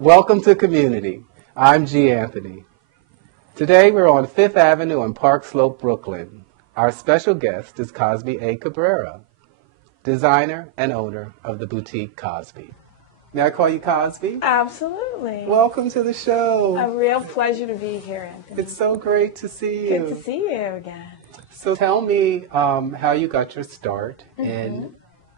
Welcome to Community. I'm G.Anthony. Today we're on 5th Avenue in Park Slope, Brooklyn. Our special guest is Cozbi A. Cabrera, designer and owner of the boutique Cozbi. May I call you Cozbi? Absolutely. Welcome to the show. A real pleasure to be here, Anthony. It's so great to see you. Good to see you again. So tell me how you got your start in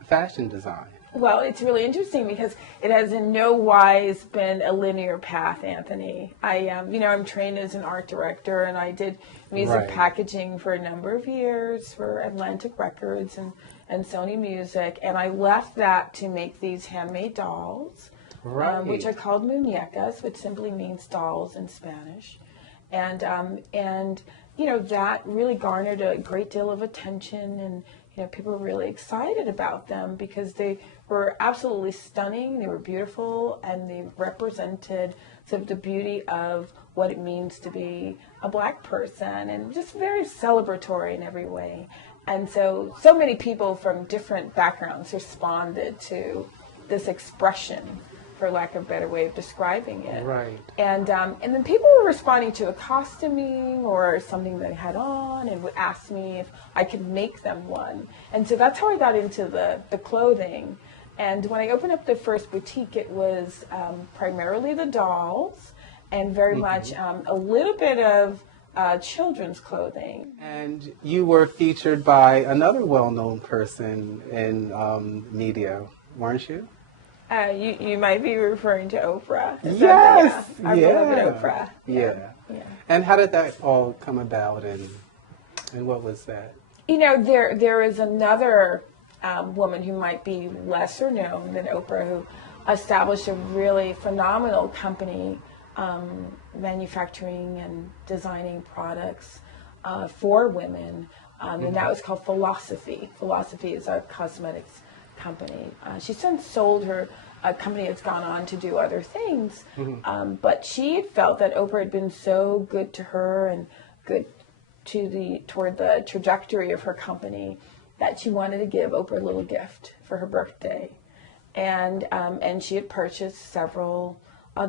fashion design. Well, it's really interesting because it has in no wise been a linear path, Anthony. I'm trained as an art director, and I did music packaging for a number of years for Atlantic Records and Sony Music, and I left that to make these handmade dolls, which are called Munecas, which simply means dolls in Spanish, and that really garnered a great deal of attention, and people were really excited about them because they were absolutely stunning, they were beautiful, and they represented sort of the beauty of what it means to be a black person, and just very celebratory in every way. And so many people from different backgrounds responded to this expression, for lack of a better way of describing it. Right. And then people were responding to a costuming or something they had on and would ask me if I could make them one. And so that's how I got into the clothing. And when I opened up the first boutique, it was primarily the dolls and very much a little bit of children's clothing. And you were featured by another well-known person in media, weren't you? You might be referring to Oprah. Yes. Our beloved Oprah. Yeah. And how did that all come about, and what was that? There is another woman who might be lesser known than Oprah who established a really phenomenal company manufacturing and designing products for women, and that was called Philosophy. Philosophy is a cosmetics company. She's since sold her company. Has gone on to do other things, but she felt that Oprah had been so good to her and good toward the trajectory of her company that she wanted to give Oprah a little gift for her birthday, and she had purchased several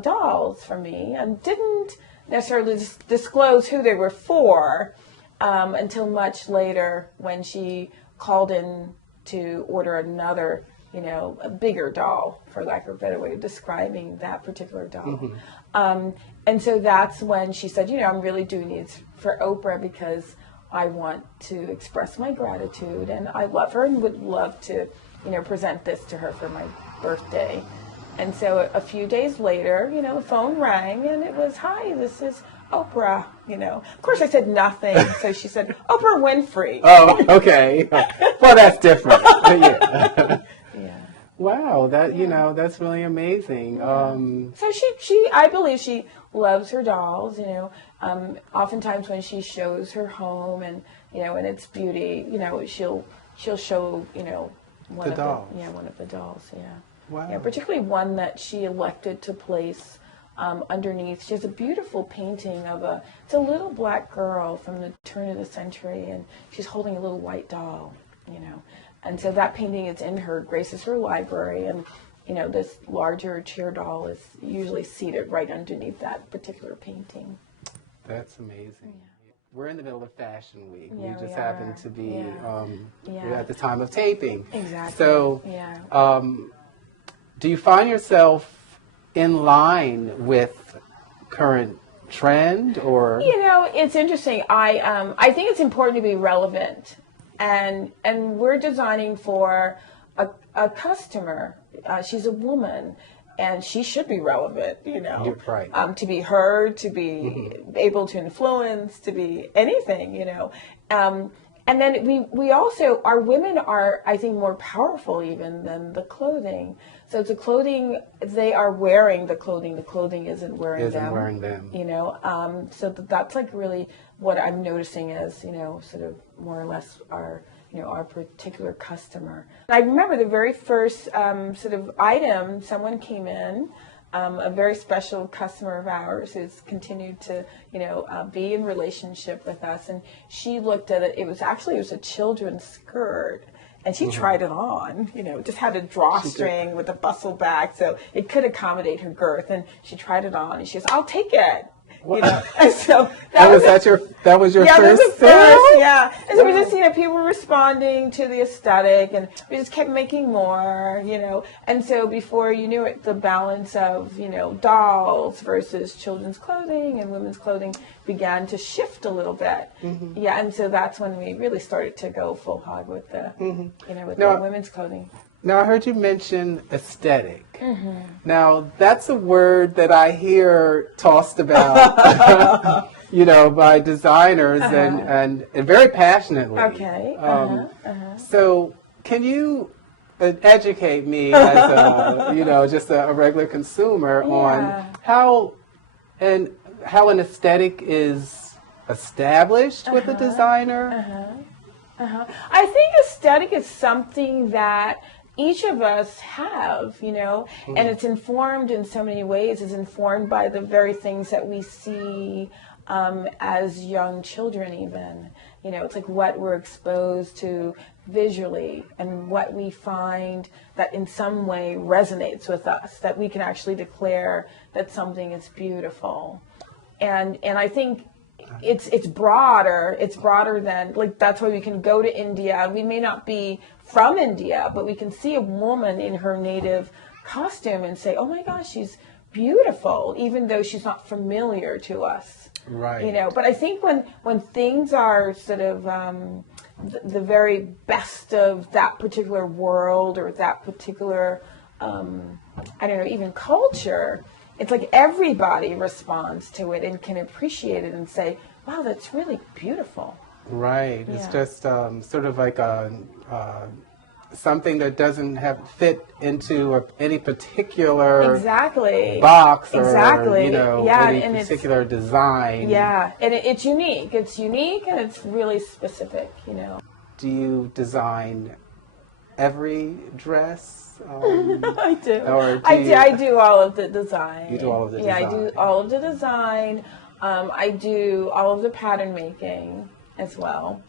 dolls for me and didn't necessarily disclose who they were for until much later when she called in to order another, a bigger doll, for lack of a better way of describing that particular doll. And so that's when she said, I'm really doing these for Oprah because I want to express my gratitude, and I love her and would love to, present this to her for my birthday. And so a few days later, the phone rang, and it was, "Hi, this is Oprah." Of course I said nothing. So she said, "Oprah Winfrey." Oh, okay. Well, that's different. Yeah. Wow, that's really amazing. So I believe she loves her dolls. Oftentimes when she shows her home and and its beauty, she'll show one of the dolls. Yeah. Wow. Yeah, particularly one that she elected to place underneath. She has a beautiful painting of it's a little black girl from the turn of the century, and she's holding a little white doll, And so that painting is in graces her library, and, this larger cheer doll is usually seated right underneath that particular painting. That's amazing. Yeah. We're in the middle of Fashion Week. Yeah, we just happen to be Yeah. at the time of taping. Exactly. So, do you find yourself in line with current trend, or? It's interesting. I think it's important to be relevant, and we're designing for a customer. She's a woman, and she should be relevant. You're right. To be heard, to be able to influence, to be anything. And then we also, our women are, I think, more powerful even than the clothing. So it's the clothing, they are wearing the clothing isn't wearing them. So that's like really what I'm noticing as, sort of more or less our particular customer. I remember the very first sort of item, someone came in, a very special customer of ours who's continued to, be in relationship with us. And she looked at it. It was a children's skirt, And she tried it on, just had a drawstring with a bustle back so it could accommodate her girth. And she tried it on and she goes, I'll take it. And so that was your yeah, first that was the sale? first, yeah. And so we just, people were responding to the aesthetic, and we just kept making more, And so before you knew it, the balance of, dolls versus children's clothing and women's clothing began to shift a little bit. Yeah, and so that's when we really started to go full hog with the, the women's clothing. Now, I heard you mention aesthetic. Now, that's a word that I hear tossed about, by designers and very passionately. Okay. So, can you educate me as just a regular consumer on how an aesthetic is established with a designer? I think aesthetic is something that each of us have, and it's informed in so many ways. It's informed by the very things that we see as young children even. It's like what we're exposed to visually and what we find that in some way resonates with us, that we can actually declare that something is beautiful. And I think it's broader. It's broader than, that's why we can go to India. We may not be from India, but we can see a woman in her native costume and say, oh my gosh, she's beautiful, even though she's not familiar to us. Right. But I think when things are sort of the very best of that particular world or that particular, even culture, it's like everybody responds to it and can appreciate it and say, wow, that's really beautiful. Right. Yeah. It's just sort of like something that doesn't fit into any particular box or any particular design. Yeah, and it's unique. It's unique and it's really specific. Do you design every dress? I do. I do all of the design. You do all of the design. Yeah, I do all of the design. I do all of the pattern making as well.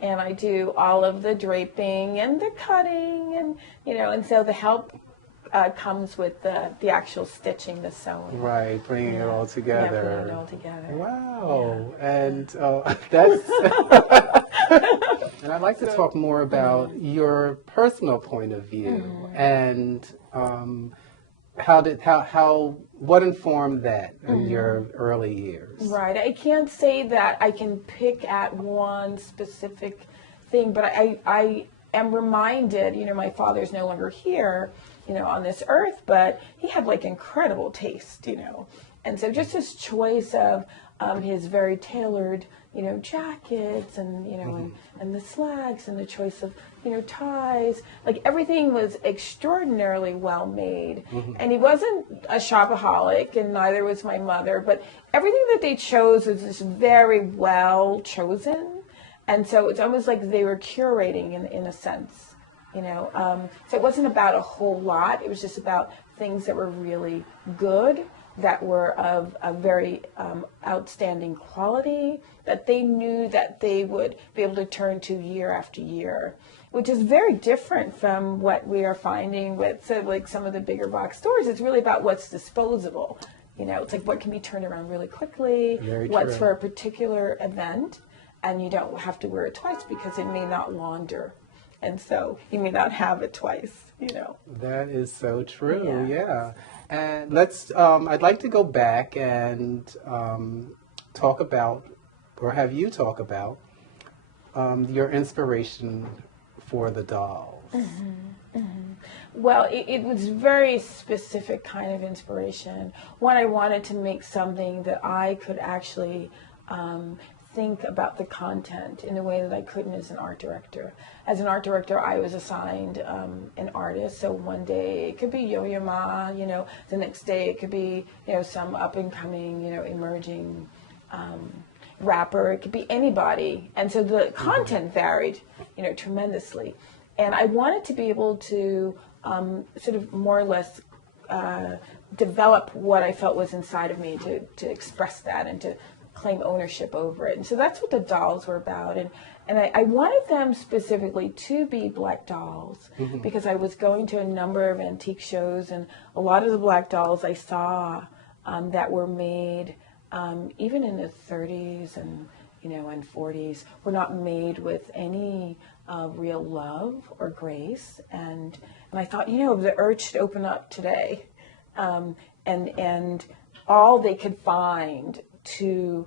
And I do all of the draping and the cutting and so the help comes with the actual stitching, the sewing. Right, bringing it all together. Yeah, bringing it all together. Wow. Yeah. And that's... And I'd like to talk more about your personal point of view and what informed that in your early years. Right. I can't say that I can pick at one specific thing, but I am reminded, my father's no longer here, on this earth, but he had incredible taste, And so just his choice of his very tailored, jackets and, and the slacks and the choice of, ties, everything was extraordinarily well made. And he wasn't a shopaholic and neither was my mother, but everything that they chose was just very well chosen. And so it's almost like they were curating in a sense, So it wasn't about a whole lot. It was just about things that were really good, that were of a very outstanding quality, that they knew that they would be able to turn to year after year, which is very different from what we are finding with some of the bigger box stores. It's really about what's disposable. It's like what can be turned around really quickly, what's for a particular event, and you don't have to wear it twice because it may not launder. And so you may not have it twice, That is so true, yeah. And I'd like to go back and talk about, or have you talk about, your inspiration for the dolls. Well, it was very specific kind of inspiration. One, I wanted to make something that I could actually think about the content in a way that I couldn't as an art director. As an art director, I was assigned an artist. So one day it could be Yo-Yo Ma, the next day it could be, some up and coming, emerging rapper. It could be anybody. And so the content varied, tremendously. And I wanted to be able to sort of more or less develop what I felt was inside of me to express that and to claim ownership over it. And so that's what the dolls were about. and I wanted them specifically to be black dolls because I was going to a number of antique shows, and a lot of the black dolls I saw that were made even in the 30s and and 40s were not made with any real love or grace, and I thought the earth should open up today, and all they could find to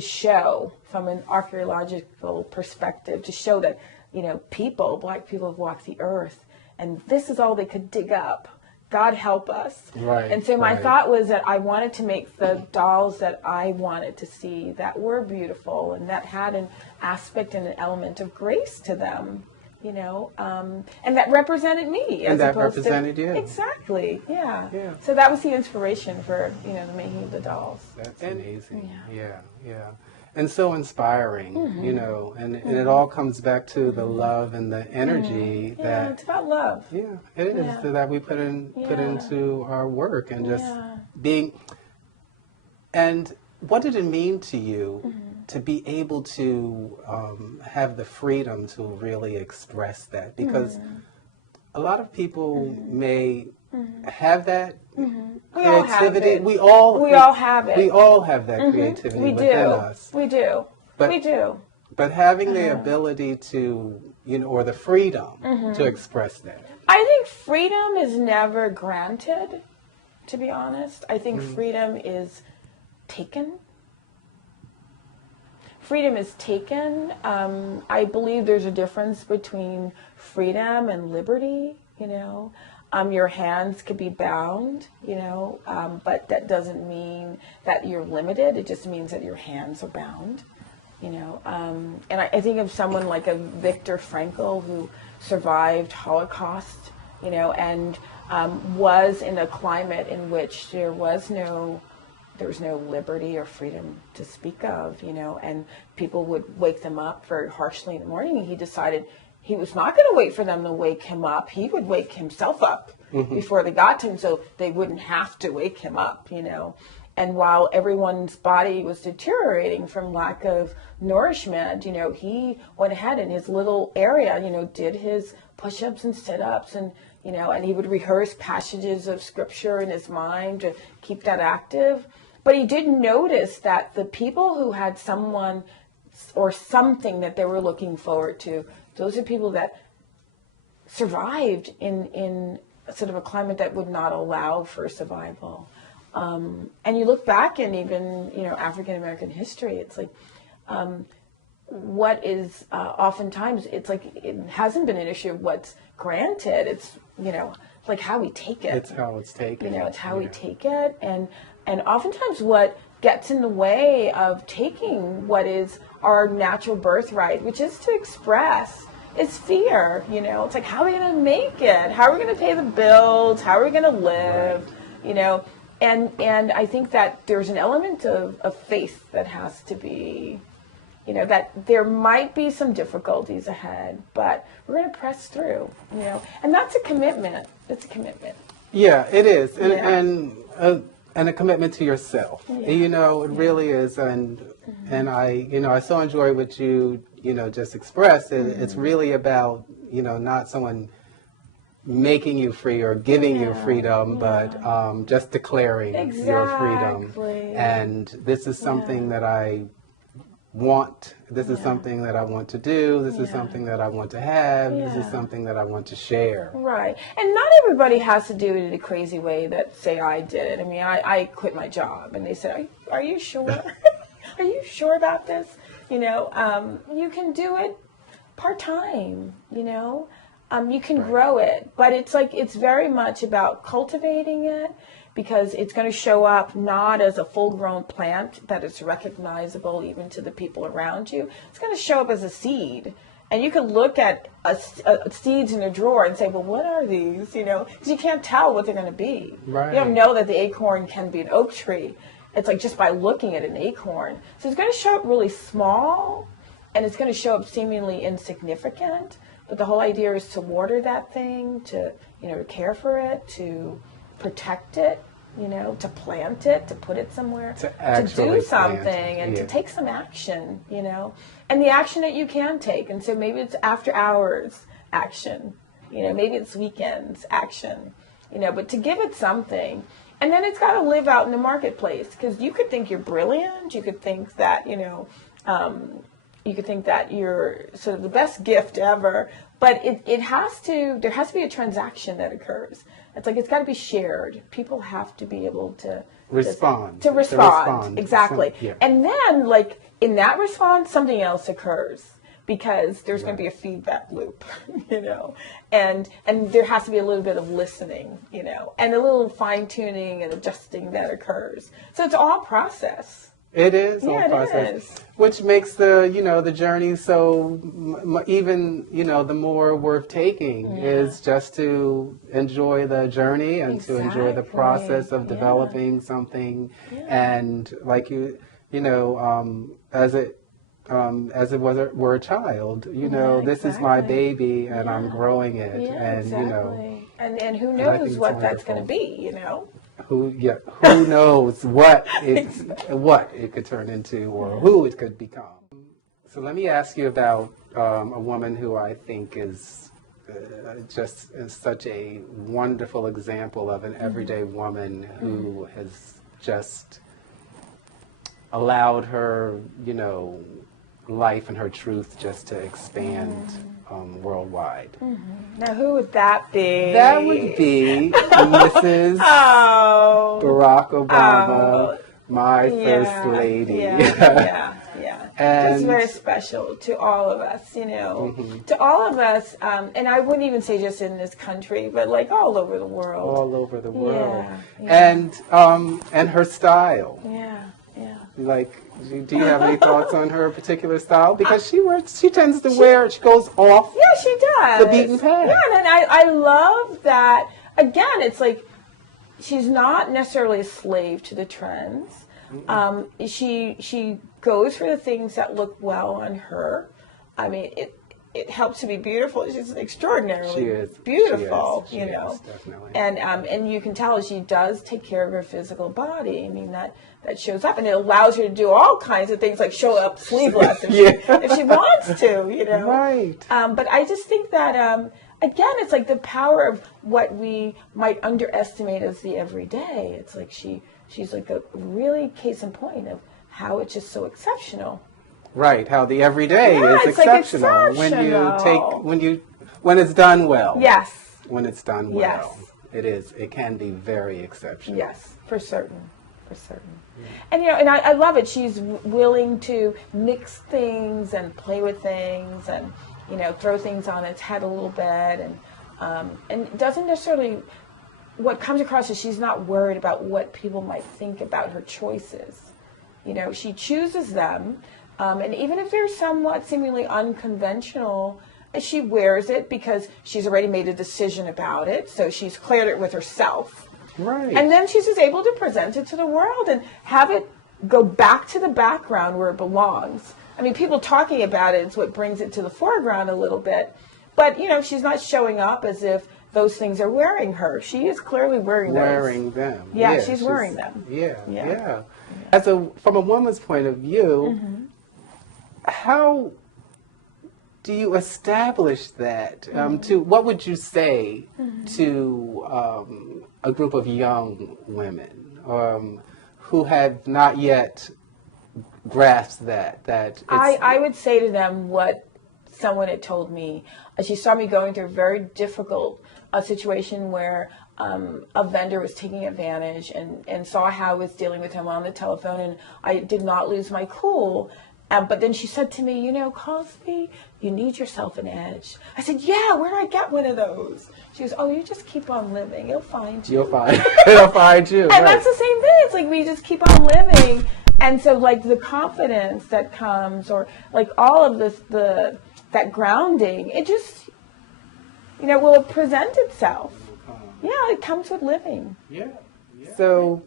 show from an archaeological perspective, to show that black people have walked the earth, and this is all they could dig up. God help us. Right. And so my thought was that I wanted to make the dolls that I wanted to see, that were beautiful and that had an aspect and an element of grace to them, and that represented me. And that represented you. Exactly. Yeah. So that was the inspiration for the making of the dolls. That's amazing. Yeah. And so inspiring, and it all comes back to the love and the energy that it's about love. Yeah, it is that we put into our work and just being. And what did it mean to you to be able to have the freedom to really express that? Because a lot of people may have that creativity. We all have it. We all have that creativity within us. We do. But having the ability to, or the freedom to express that. I think freedom is never granted, to be honest. I think freedom is taken. Freedom is taken. I believe there's a difference between freedom and liberty, Your hands could be bound, but that doesn't mean that you're limited. It just means that your hands are bound, And I think of someone like a Viktor Frankl who survived Holocaust, and was in a climate in which there was no liberty or freedom to speak of, and people would wake them up very harshly in the morning, and he decided he was not going to wait for them to wake him up. He would wake himself up before they got to him, so they wouldn't have to wake him up, And while everyone's body was deteriorating from lack of nourishment, he went ahead in his little area, did his push-ups and sit-ups, and and he would rehearse passages of scripture in his mind to keep that active. But he did notice that the people who had someone or something that they were looking forward to, those are people that survived in sort of a climate that would not allow for survival. And you look back in even, African American history, it's like what is oftentimes, it's like it hasn't been an issue of what's granted. It's, like how we take it. It's how it's taken. It's how we take it. And oftentimes what gets in the way of taking what is our natural birthright, which is to express, is fear. It's like, how are we going to make it? How are we going to pay the bills? How are we going to live? And I think that there's an element of faith that has to be, that there might be some difficulties ahead, but we're going to press through, and that's a commitment. It's a commitment. Yeah, it is. And a commitment to yourself. Yeah. It really is. And I so enjoy what you, just expressed. It's really about, not someone making you free or giving you freedom, but just declaring your freedom. And this is something that I want. This is something that I want to do. This is something that I want to have. This is something that I want to share. Right. And not everybody has to do it in a crazy way that, say, I did it. I mean, I quit my job and they said, are you sure? Are you sure about this? You can do it part-time, you can grow it, but it's very much about cultivating it, because it's going to show up not as a full-grown plant that is recognizable even to the people around you. It's going to show up as a seed. And you can look at seeds in a drawer and say, well, what are these? Because you can't tell what they're going to be. Right. You don't know that the acorn can be an oak tree. It's like just by looking at an acorn. So it's going to show up really small, and it's going to show up seemingly insignificant. But the whole idea is to water that thing, to care for it, to protect it, you know, to plant it, to put it somewhere, To to actually do something plant it, and yeah. to take some action, you know, and the action that you can take. And so maybe it's after hours action, you know, maybe it's weekends action, you know, but to give it something. And then it's got to live out in the marketplace, because you could think you're brilliant. You could think that, you know, you could think that you're sort of the best gift ever, but there has to be a transaction that occurs. It's like, it's got to be shared. People have to be able to Respond. To respond. Exactly. Yeah. And then, like, in that response, something else occurs, because there's going to be a feedback loop, you know, and there has to be a little bit of listening, you know, and a little fine tuning and adjusting that occurs. So it's all process. It is all Yeah, it process, is. which makes the the journey so even the more worth taking is just to enjoy the journey and to enjoy the process of developing something, and like as it were a child, this is my baby and I'm growing it, and and who and I think knows it's what that's going to wonderful. be, you know. Who knows what it could turn into, or who it could become. So let me ask you about a woman who I think is just such a wonderful example of an everyday woman who has just allowed her, life and her truth just to expand worldwide. Now, who would that be? That would be Mrs. Oh, Barack Obama, my first lady. Yeah. And It's very special to all of us, to all of us, and I wouldn't even say just in this country, but like all over the world. all over the world. Yeah. And her style. Yeah. Like, do you have any thoughts on her particular style? Because she tends to wear, she goes off Yeah, she does. the beaten path. Yeah, and I love that. Again, it's like she's not necessarily a slave to the trends. She goes for the things that look well on her. I mean, it helps to be beautiful. She's extraordinarily beautiful, She is, definitely. And you can tell she does take care of her physical body. I mean, that shows up, and it allows her to do all kinds of things, like show up sleeveless if she wants to, Right. But I just think that again, it's like the power of what we might underestimate as the everyday. It's like she's like a really case in point of how it's just so exceptional. Right, how the everyday is it's like exceptional when it's done well. Yes. When it's done well. Yes. It can be very exceptional. Yes, for certain. And and I love it. She's willing to mix things and play with things, and throw things on its head a little bit, and doesn't necessarily. What comes across is she's not worried about what people might think about her choices. She chooses them, and even if they're somewhat seemingly unconventional, she wears it because she's already made a decision about it. So she's cleared it with herself. Right. And then she's just able to present it to the world and have it go back to the background where it belongs. I mean, people talking about it is what brings it to the foreground a little bit. But, she's not showing up as if those things are wearing her. She is clearly wearing them. Yeah, she's wearing them. Yeah. From a woman's point of view, how do you establish that? What would you say to a group of young women who have not yet grasped that it's, I would say to them what someone had told me. She saw me going through a very difficult situation where a vendor was taking advantage, and saw how I was dealing with him on the telephone, and I did not lose my cool. But then she said to me, Cozbi, you need yourself an edge. I said, yeah, where do I get one of those? She goes, oh, you just keep on living. It'll find you. It'll find you. And that's the same thing. It's like we just keep on living. And so, like, the confidence that comes, or like all of this, that grounding, it just, will present itself. Yeah, it comes with living. Yeah. So,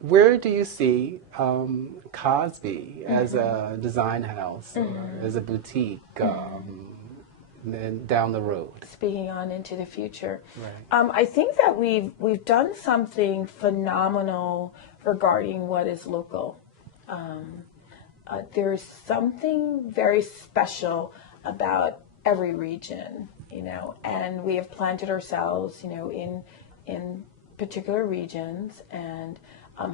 where do you see Cozbi as a design house, or as a boutique? and down the road. Speaking on into the future. Right. I think that we've done something phenomenal regarding what is local. There's something very special about every region, and we have planted ourselves, in particular regions, and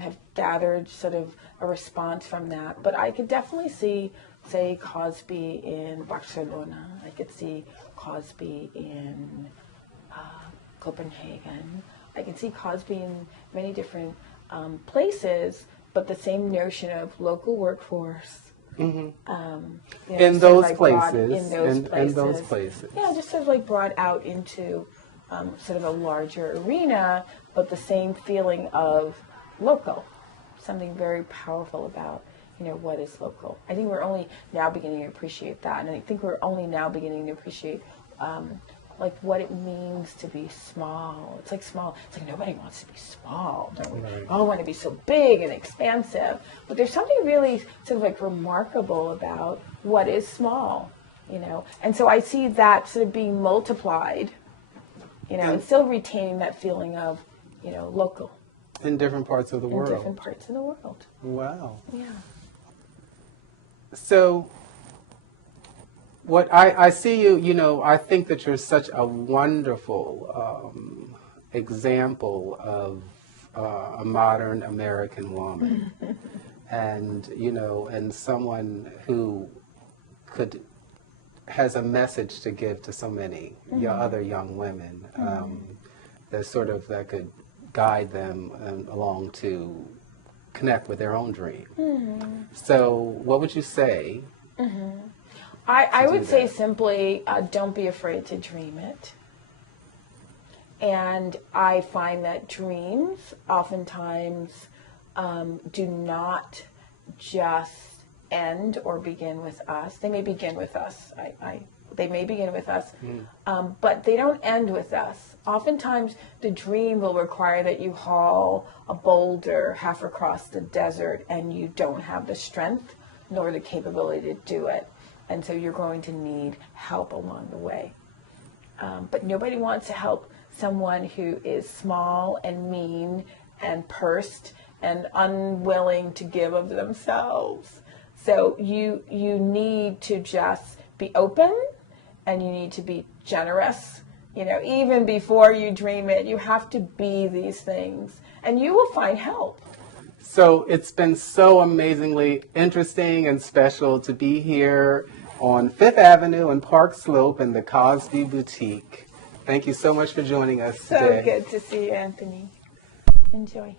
have gathered sort of a response from that. But I could definitely see, say, Cozbi in Barcelona. I could see Cozbi in Copenhagen. I can see Cozbi in many different places, but the same notion of local workforce. Mm-hmm. In those places. those places. Yeah, just sort of like brought out into sort of a larger arena, but the same feeling of local. Something very powerful about, what is local. I think we're only now beginning to appreciate that, and I think we're only now beginning to appreciate like what it means to be small. It's like small. It's like nobody wants to be small, don't we? Right. All want to be so big and expansive. But there's something really sort of like remarkable about what is small, And so I see that sort of being multiplied, and still retaining that feeling of, local. In different parts of the world. In different parts of the world. Wow. Yeah. So, what I see you, I think that you're such a wonderful example of a modern American woman. And, and someone who has a message to give to so many other young women that could guide them along to connect with their own dream. So what would you say? I would say simply, don't be afraid to dream it. And I find that dreams oftentimes do not just end or begin with us. They may begin with us. They may begin with us, but they don't end with us. Oftentimes, the dream will require that you haul a boulder half across the desert, and you don't have the strength nor the capability to do it. And so you're going to need help along the way. But nobody wants to help someone who is small and mean and pursed and unwilling to give of themselves. So you need to just be open, and you need to be generous. Even before you dream it, you have to be these things, and you will find help. So it's been so amazingly interesting and special to be here on Fifth Avenue and Park Slope in the Cozbi Boutique. Thank you so much for joining us today. So good to see you, Anthony. Enjoy.